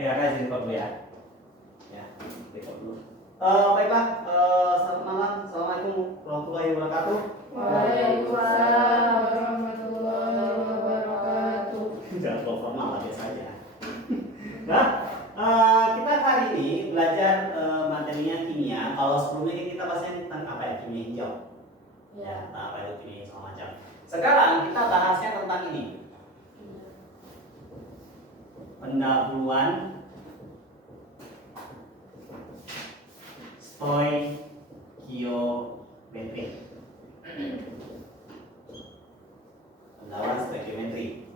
Kakak izin record dulu ya. Ya, record dulu. Baiklah, selamat malam. Assalamualaikum warahmatullahi wabarakatuh. Waalaikumsalam warahmatullahi wabarakatuh. Jangan lupa formal lah, biasa aja. Nah, kita hari ini belajar materinya kimia. Kalau sebelumnya kita bahasnya tentang apa ya, kimia hijau. Ya, tentang apa itu kimia hijau macam. Sekarang kita bahasnya tentang ini. Pendahuluan stoikiometri. Pendahuluan stoikiometri.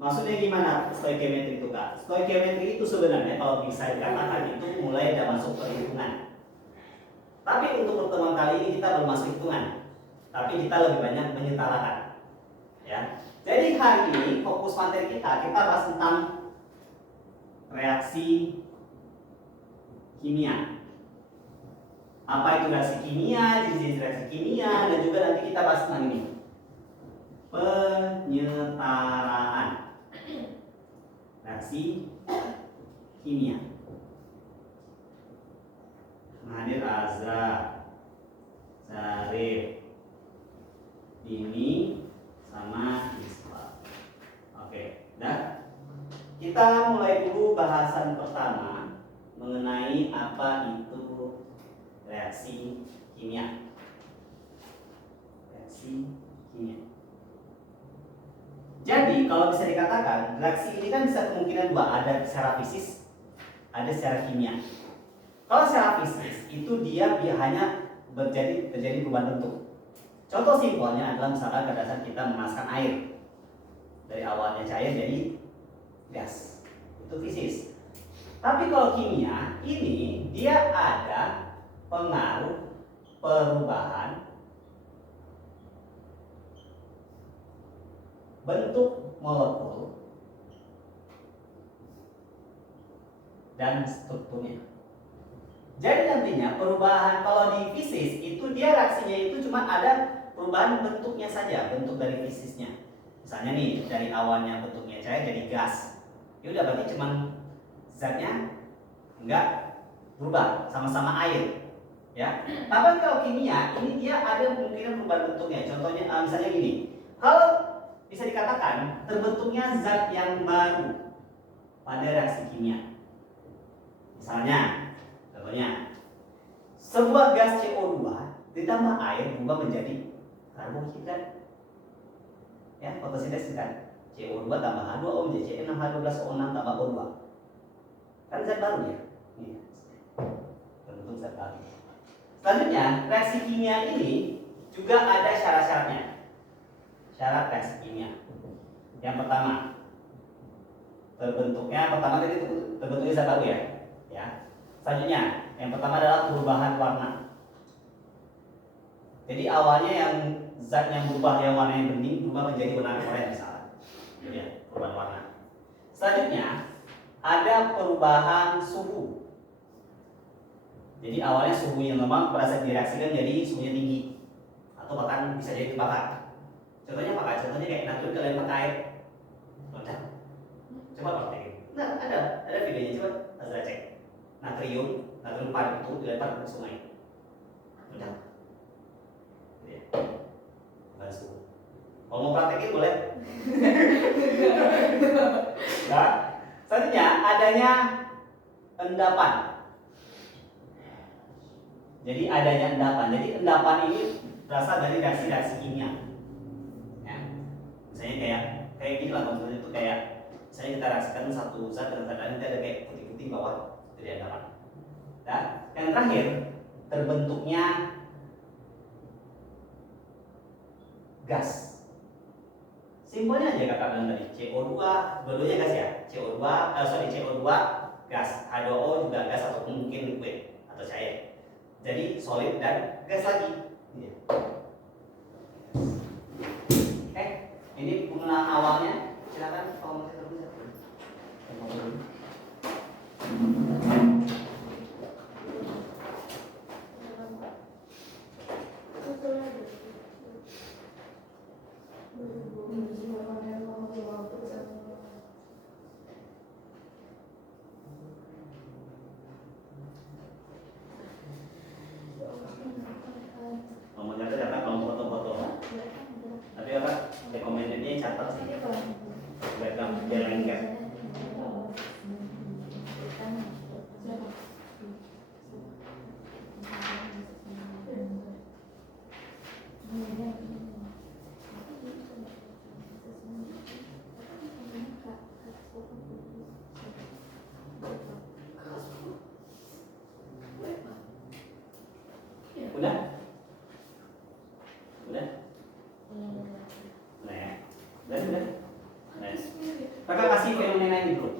Maksudnya gimana stoikiometri itu, Kak? Stoikiometri itu sebenarnya kalau bisa dikatakan itu mulai ada masuk perhitungan. Tapi untuk pertemuan kali ini kita belum masuk hitungan. Tapi kita lebih banyak menyetarakan. Ya. Jadi hari ini fokus materi kita bahas tentang reaksi kimia. Apa itu reaksi kimia, jenis-jenis reaksi kimia, dan juga nanti kita bahas tentang ini. Penyetaraan reaksi kimia. Hadir Azra, Zarif, ini sama Isfa. Oke, dan kita mulai dulu bahasan pertama mengenai apa itu reaksi kimia. Reaksi kimia. Jadi kalau bisa dikatakan reaksi ini kan bisa kemungkinan dua, ada secara fisik, ada secara kimia. Kalau secara fisik itu dia hanya terjadi perubahan bentuk. Contoh simpelnya adalah misalkan pada saat kita memanaskan air dari awalnya cair jadi gas, itu fisik. Tapi kalau kimia ini dia ada pengaruh perubahan bentuk molekul dan strukturnya. Jadi nantinya perubahan kalau di fisik itu dia reaksinya itu cuma ada perubahan bentuknya saja, bentuk dari fisisnya. Misalnya nih dari awalnya bentuknya cair jadi gas, ya udah berarti cuma zatnya enggak berubah, sama-sama air, ya. Tapi kalau kimia ini dia ada kemungkinan perubahan bentuknya. Contohnya misalnya gini, kalau bisa dikatakan terbentuknya zat yang baru pada reaksi kimia. Misalnya, contohnya sebuah gas CO2 ditambah air berubah menjadi karbohidrat. Ya, fotosintesis kan. CO2 tambah H2O menjadi CH6H12O6 tambah O2. Kan zat baru ya. Ini bentuk zat baru. Selanjutnya, reaksi kimia ini juga ada syarat-syaratnya. Syarat reaksi kimia. Yang pertama, terbentuknya zat baru ya. Ya. Selanjutnya, yang pertama adalah perubahan warna. Jadi awalnya yang zat yang berubah yang warnanya bening berubah menjadi warna oranye misalnya. Jadi ya, perubahan warna. Selanjutnya, ada perubahan suhu. Jadi awalnya suhu yang lemah pada saat direaksikan jadi suhunya tinggi atau bahkan bisa jadi terbakar. Contohnya apa? Contohnya kayak natrium dilempar ke air. Meledak. Coba praktekin. Nah, ada videonya, coba Azra cek. Natrium padat itu dilempar ke sungai. Meledak. Ya. Bukan suhu. Kalau mau praktekin boleh. Nah, selanjutnya adanya endapan. Jadi adanya endapan. Jadi endapan ini berasal dari reaksi-reaksi kimia. Ya. Misalnya kayak gini lah, maksudnya itu kayak misalnya kita reaksikan satu zat dengan zat lain, nanti ada kayak putih-putih bawah, jadi endapan. Dan yang terakhir terbentuknya gas. Simpelnya aja kakak bilang tadi, CO2, dua-duanya gas ya. CO2 gas, H2O juga gas atau mungkin liquid atau cair. Jadi solid dan gas lagi. Oke, ini pengenalan awalnya. Silakan kalau masih terus. Kakak kasih fenomena ini dulu.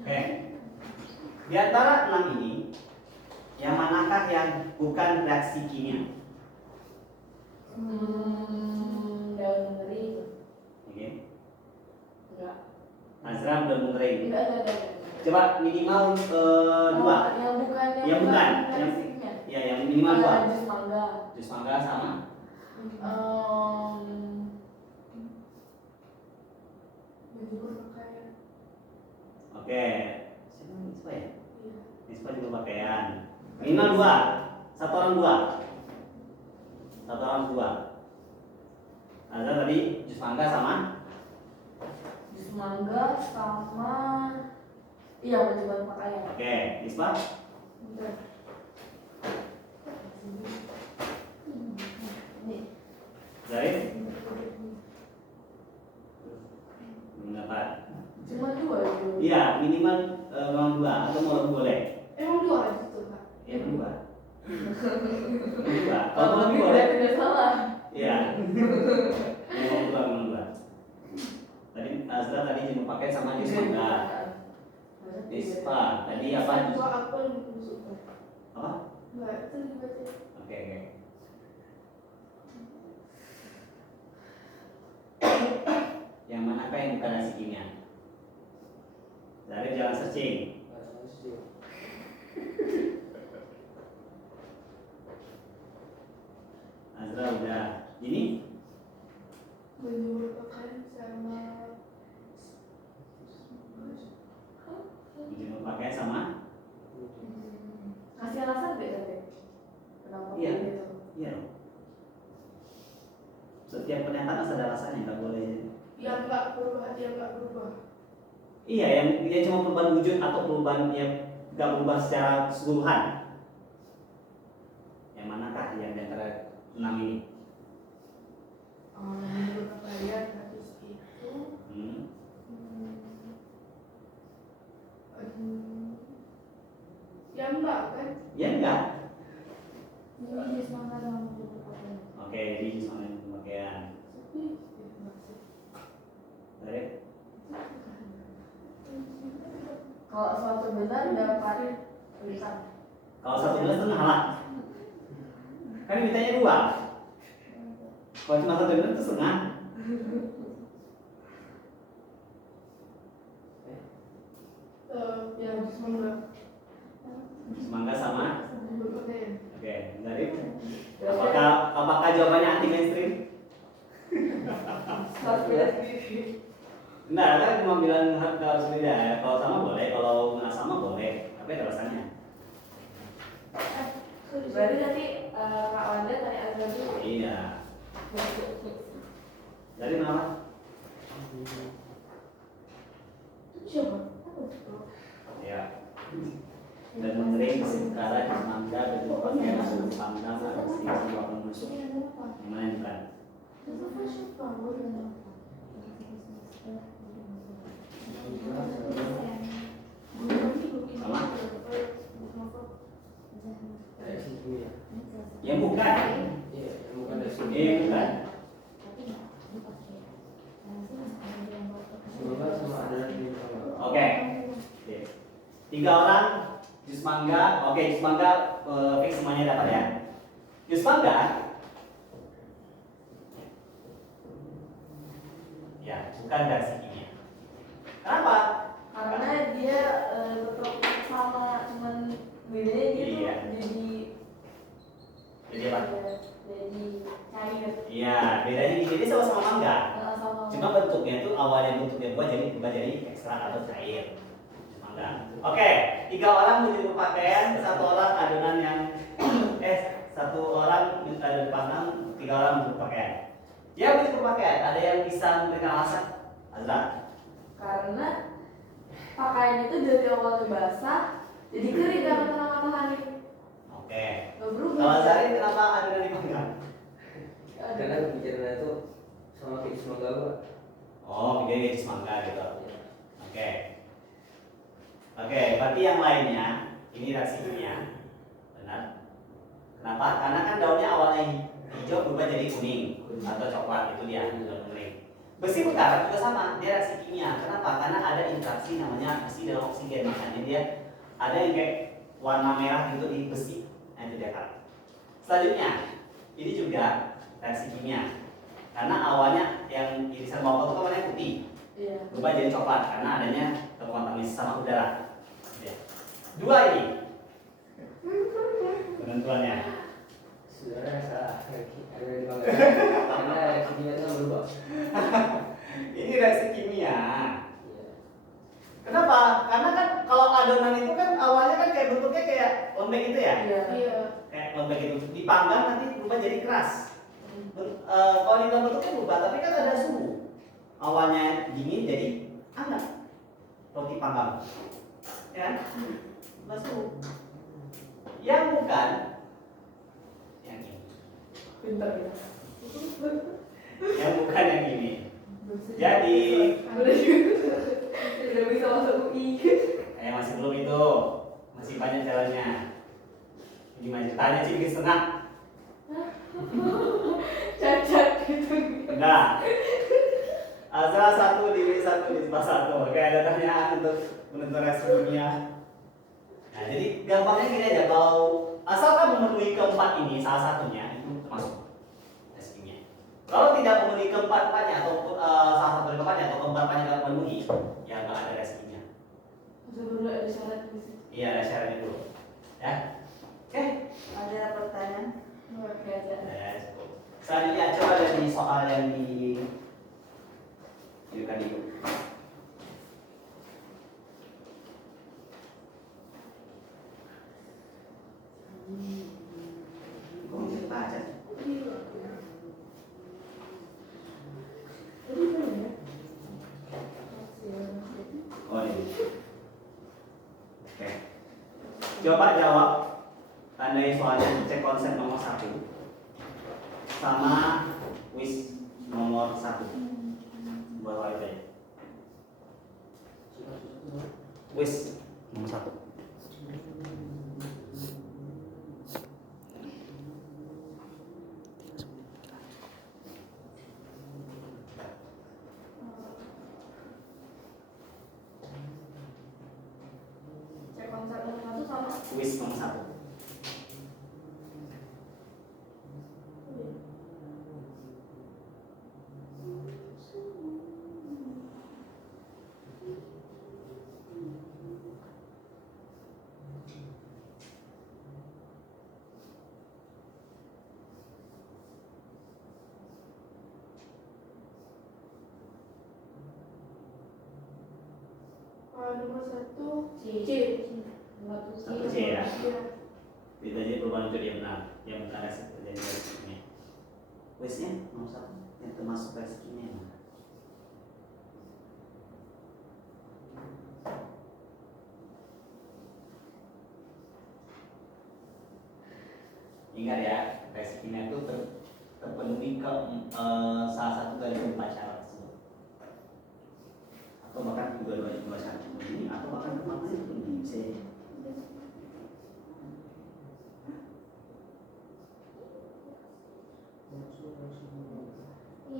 Oke. Di antara 6 ini, yang manakah yang bukan reaksi kimia? Daun mengering. Oke. Enggak. Azra udah mengering. Enggak. Coba minimal 2. Yang bukan Yang bukan. reaksinya. Ya, yang minimal 2. Jus mangga. Jus mangga sama. Oke. Siapa Nispa ya? Nispa juga pakaian. Minimal 2. Satu orang 2. Satu orang 2. Azra tadi jus mangga sama. Jus mangga sama iya baju pakaian. Oke, Nispa? Bentar. Nih. Zarif? Mengapa? Cuma 2 itu. Iya, minimal memang 2 atau mau lebih boleh. Emang 2 itu Kak. Iya, 2. 2. Kalau Kalau lebih boleh. tidak salah. Iya. Memang 2, memang 2. Tadi Azra tadi cuma pakai sama jus mangga. Nispa tadi apa? Jus Apa yang suka? apa? Enggak, itu dibaca. Oke. Yang manakah yang bukan reaksi kimia? Dari jalan searching. Azra udah. Ini Baju pakaian sama jus pakai sama. kasih alasan deh tadi. Kenapa Iya. gitu? Iya. Setiap pernyataan harus ada alasannya, nggak boleh. Yang enggak berubah. Iya, yang dia cuma perubahan wujud atau perubahan yang nggak berubah secara keseluruhan. Yang manakah yang di antara 6 ini? Baju pakaian habis itu yang enggak kan? Ya enggak. Ini jus mangga sama baju pakaian. Oke, jadi jus mangga dan pemakaian. Baik. Kalau suatu benar dapat tulisan. Kalau 1 setengah lah. Kan ditanya 2. Kalau cuma 1 benar itu setengah. Yang jus mangga. Jus mangga sama. Baju pakaian. Oke, dari apakah jawabannya anti mainstream? Enggak, kan cuma bilang harus beda. Kalau sama boleh, kalau nggak sama boleh. Tapi ada alasannya. Berarti nanti Kak Wanda tanya Azra dulu. Iya. Dari mana? Siapa? Ya. Dan mengering sekarang jus mangga dan pakaian langsung pandang ada sedikit ruang masuk. Yang mana yang bukan? Sama? Yang bukan? Yang bukan. Oke. 3 orang jus mangga. Oke, jus mangga fix semuanya dapat ya. Jus mangga ya bukan reaksi kimia. Kenapa? Karena dia tetap sama, cuman bedanya dia Iya. tuh Jadi apa? jadi cair. Iya, bedanya Jadi sama-sama mangga. Sama. Cuma bentuknya itu awalnya bentuknya buah jadi berubah jadi ekstrak atau cair. Mangga. Oke, 3 orang menjadi berpakaian, 1 orang adonan yang 1 orang ada dipandang, 3 orang berpakaian. Ya menjadi berpakaian. Ada yang bisa memberikan alasan? Azra? Karena pakaian itu dari awalnya basah, jadi kering karena kena matahari. Oke. Gak berubah. Kalau Zari kenapa adonan dipanggang? Karena pikiran itu sama kayak semoga gua. Oh, dia jadi semangka gitu. Oke. Oke, berarti yang lainnya ini reaksi kimia. Benar. Kenapa? Karena kan daunnya awalnya hijau berubah jadi kuning atau coklat, itu dia daun kuning. Besi berkarat juga sama, dia reaksi kimia. Kenapa? Karena ada interaksi namanya besi dan oksigen, makanya dia ada yang kayak warna merah gitu di besi. Nah, itu dia kan. Selanjutnya, ini juga reaksi kimia. Karena awalnya yang irisan bawang itu warnanya putih, Iya. berubah jadi coklat karena adanya terkontaminasi sama udara. Ya. 2 ini penentuannya. Sebenarnya salah ada di bangga. Karena reaksinya itu berubah. Ini reaksi kimia. Iya. Kenapa? Karena kan kalau adonan itu kan awalnya kan kayak bentuknya kayak lembek gitu ya. Iya. Kayak lembek itu dipanggang nanti berubah jadi keras. Kalau di dalam bentuknya berubah, tapi kan ada suhu. Awalnya dingin jadi hangat. Roti panggang. Ya kan? Ada suhu. Yang bukan yang ini. Pintar ya. Yang bukan yang ini. Jadi tidak bisa masuk UI. masih belum itu. Masih banyak jalannya. Gimana ceritanya sih bikin setengah? Cacat gitu. Enggak. Asal 1 diri 1 di sebelah 1. Oke, ada pertanyaan untuk menentukan reaksi kimia. Nah, jadi gampangnya gini aja, kalau asalkan memenuhi keempat ini salah satunya itu termasuk reaksi kimia. Kalau tidak memenuhi keempat-empatnya atau salah satu dari keempatnya atau keempat-empatnya tidak memenuhi, ya nggak ada reaksi kimia. Dulu ada syarat di situ. Iya, ada syaratnya dulu. Ya. Oke, ada pertanyaan? Oke aja. Ya, cukup. Selanjutnya coba dari soal yang di tadi. Kok bisa baca? Oh ini. Oke. Coba jawab. Tandai soalnya cek konsep nomor 1 sama kuis nomor 1. Buat soal itu ya. Kuis nomor 1. Cek konsep nomor 1 sama. Kuis nomor 1. Nomor 1 C. Satu C ya. Kita jadi perubahan itu dia benar. Yang benar reaksi terjadi reaksi kimia. Kuisnya nomor 1 yang termasuk reaksi kimia yang mana? Ingat ya, reaksi kimia itu terpenuhi ke salah satu dari 4 syarat tersebut. Atau bahkan dua syarat ini atau bahkan keempatnya itu bisa jadi.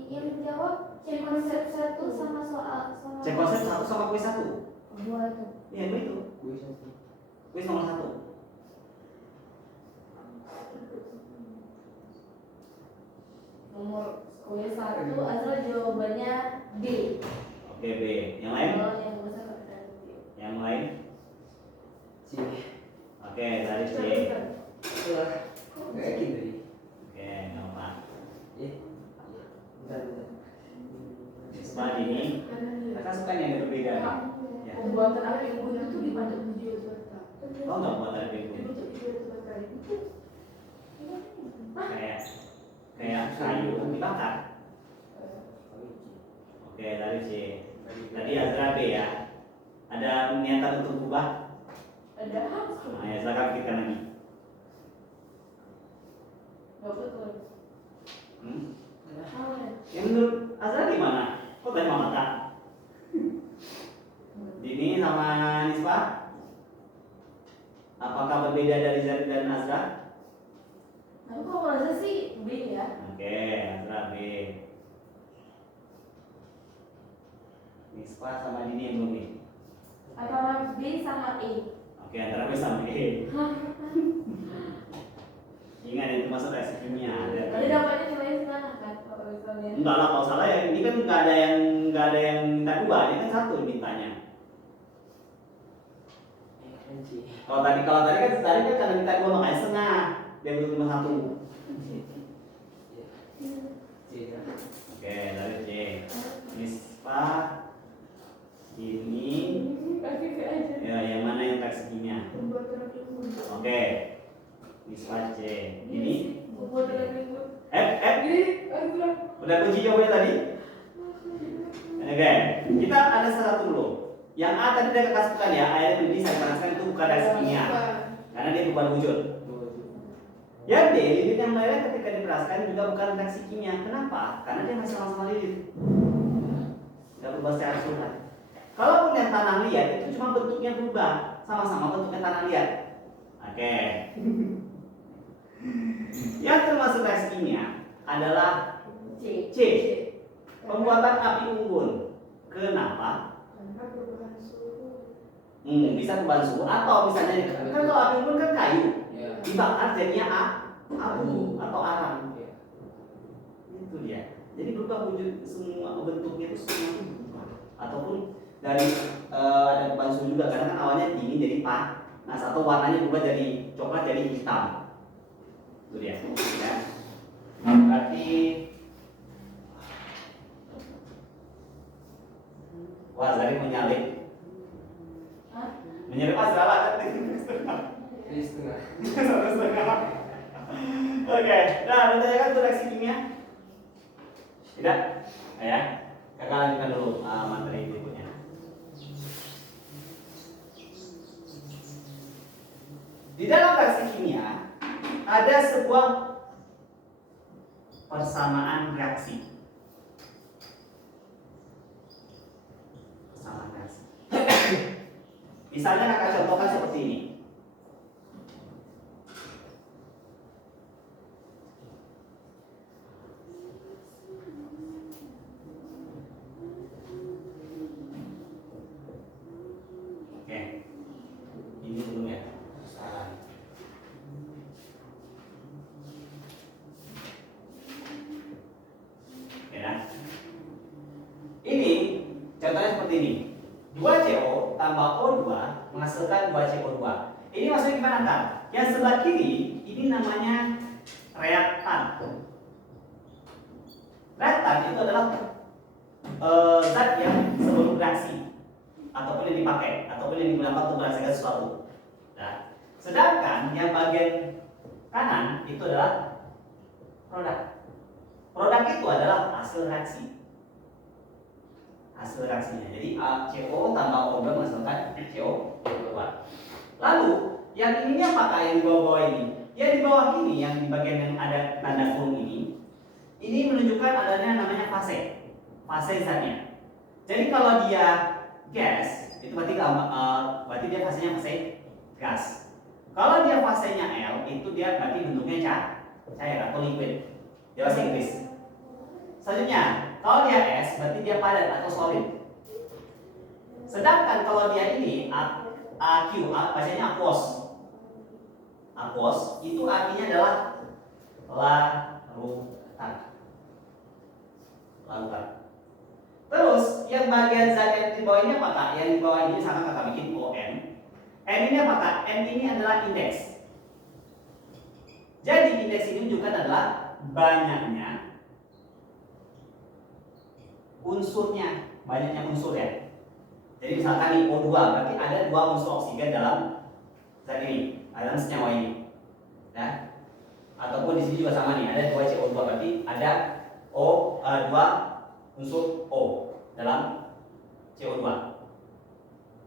Yang dijawab cek konsep 1 sama soal Cek konsep 1 sama kuis 1. dua itu. Iya begitu. Kuis nomor 1. Nomor kuis 1 Azra jawabannya D. Oke B. Yang lain? Kalau yang besar ada D. Yang lain? C. Oke, tadi C. Itulah. Nggak yakin tadi. Oke, nggak apa. Ya. Nisbah dini. Kakak suka yang berbeda nih. Ya. Pembuatan api unggun itu di mana? Oh nggak buat ada bego. Kayak kayu dibakar. Oke, tadi C. Tadi Azra B ya. Ada niatan untuk ubah? Ada harus. Nah, ya silakan pikirkan lagi. Gak betul. Yang menurut Azra gimana? Kok tadi mama tak? Dini sama Nisbah? Apakah berbeda dari Zari dan Azra? Aku kok merasa sih B ya. Oke, Azra B. Nisbah sama Dini yang belum nih. Antara B sama E. Oke, antara B sama E. Ingat itu masuk tes kimia. Tadi dapatnya nilainya setengah kan kalau misalnya. Enggak lah, kalau salah ya ini kan nggak ada yang minta dua, ini kan satu mintanya. Kalau tadi kan karena minta dua makanya setengah, dia belum cuma satu. Oke, dari C. Nisbah ini. Ya, yang mana yang teks kimia? Oke. Nisbah C. Ini. F. Udah kunci jawabannya tadi? Oke, kita ada satu dulu. Yang A tadi udah kakak sebutkan ya, air ini saya panaskan itu bukan reaksi kimia, karena dia bukan wujud. Yang D, lilin yang meleleh ketika diperaskan juga bukan reaksi kimia. Kenapa? Karena dia masih sama-sama lilin. Tidak berubah secara keseluruhan. Kalaupun yang tanah liat itu cuma bentuknya berubah, sama-sama bentuknya tanah liat. Oke. Yang termasuk reaksi kimia adalah C. Pembuatan api unggun. Kenapa? Bisa perubahan suhu atau misalnya kan kalau api unggun kan kayu, dibakar jadinya abu atau arang. Itu dia. Jadi berubah wujud semua bentuknya itu semua itu berubah. Ataupun dari ada perubahan suhu juga karena kan awalnya dingin jadi panas atau warnanya berubah dari coklat jadi hitam. Itu dia. Ya. Berarti wah, tadi menyalip. Menyalip salah kan? Setengah. Oke, nah ditanyakan untuk reaksi kimia? Tidak? Ya, kakak lanjutkan dulu materi berikutnya. Di dalam reaksi kimia ada sebuah persamaan reaksi. Persamaan reaksi. Misalnya kakak contohkan seperti ini. Oke, ini dulu ya. Saran. Ya. Ini contohnya seperti ini. 2CO tambah O2 menghasilkan 2CO2. Ini maksudnya gimana kan? Yang sebelah kiri ini namanya reaktan. Reaktan itu adalah zat yang sebelum reaksi ataupun yang dipakai ataupun yang digunakan untuk merasakan sesuatu. Nah, sedangkan yang bagian kanan itu adalah produk. Produk itu adalah hasil reaksi. Hasil reaksinya. Jadi CO tambah O2 menghasilkan CO2. Lalu yang ininya apakah yang di bawah-bawah ini? Yang di bawah ini, yang di bagian yang ada tanda kurung ini menunjukkan adanya namanya fase. Fase zatnya. Jadi kalau dia gas, itu berarti dia fasenya fase gas. Kalau dia fasenya L, itu dia berarti bentuknya cair atau liquid. Di bahasa Inggris. Selanjutnya, kalau dia S, berarti dia padat atau solid. Sedangkan kalau dia ini AQ, bacanya aquos. Aquos itu artinya adalah larutan. Larutan. Terus yang bagian zat yang di bawah ini apakah? Yang di bawah ini sama kakak bikin ON. N ini apakah? N ini adalah indeks. Jadi indeks ini menunjukkan adalah banyaknya unsurnya, banyaknya unsur ya. Jadi misalkan nih O2 berarti ada 2 unsur oksigen dalam zat ini, dalam senyawa ini. Ya. Ataupun di sini juga sama nih, ada 2 CO2 berarti ada 2 unsur O dalam CO2.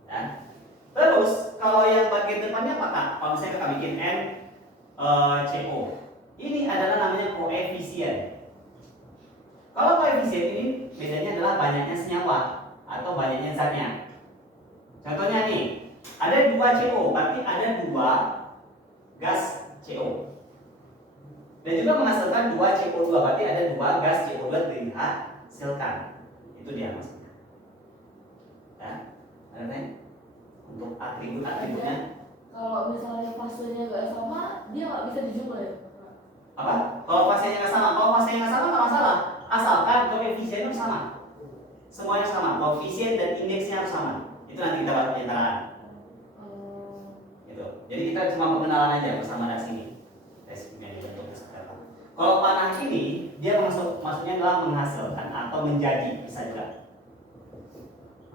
Ya. Terus kalau yang bagian depannya apa Kak? Kalau misalnya kita bikin NCO, ini adalah namanya koefisien. Kalau koefisien ini bedanya adalah banyaknya senyawa atau banyaknya zatnya. Contohnya nih, ada 2 CO, berarti ada 2 gas CO. Dan juga menghasilkan 2 CO2, berarti ada 2 gas CO2 dihasilkan. Itu dia maksudnya. Ya, ada tanya? Untuk atribut-atributnya. Kalau misalnya fasenya nggak sama, dia nggak bisa dijumlah ya? Apa? Kalau fasenya nggak sama, kalau fasenya nggak sama nggak masalah, asalkan koefisiennya sama. Semuanya sama, koefisien dan indeksnya harus sama. Itu nanti kita bahas penyetaraan. Gitu. Jadi kita cuma pengenalan aja bersama reaksi ini. Reaksinya dibentuk seperti apa. Kalau panah ini dia maksudnya adalah menghasilkan atau menjadi, bisa juga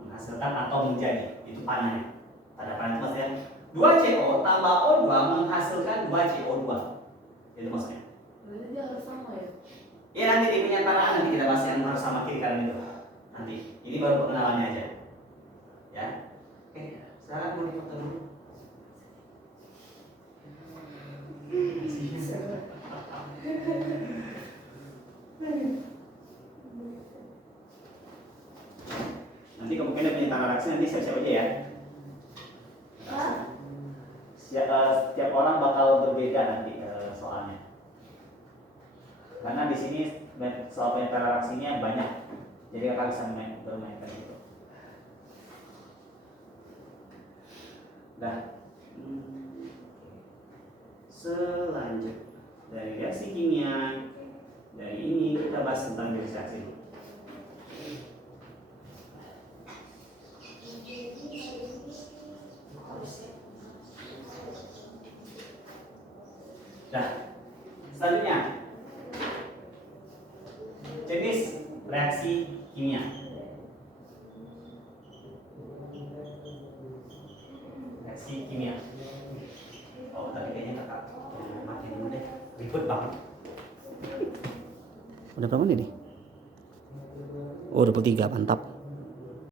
menghasilkan atau menjadi, itu panahnya. Pada panah itu maksudnya 2 CO tambah O2 menghasilkan 2 CO2. Itu maksudnya. Berarti dia harus sama ya? Ya nanti di penyetaraan nanti kita bahas yang harus sama kiri kanan itu. Nanti. Ini baru pengenalannya aja. Ya. Oke, sekarang mau difoto dulu. Nanti kemungkinan penyetaraan reaksi nanti siap-siap aja ya. Setiap orang bakal berbeda nanti soalnya. Karena di sini soal penyetaraan reaksinya banyak, jadi kakak bisa bermainkan itu. Dah. Selanjutnya dari reaksi kimia, dari ini kita bahas tentang jenis reaksi. Nah, selanjutnya jenis reaksi kimia. Reaksi kimia. Oh, tapi kayaknya kakak mati dulu deh. Ribet banget. Udah berapa menit nih? Oh, 23, mantap.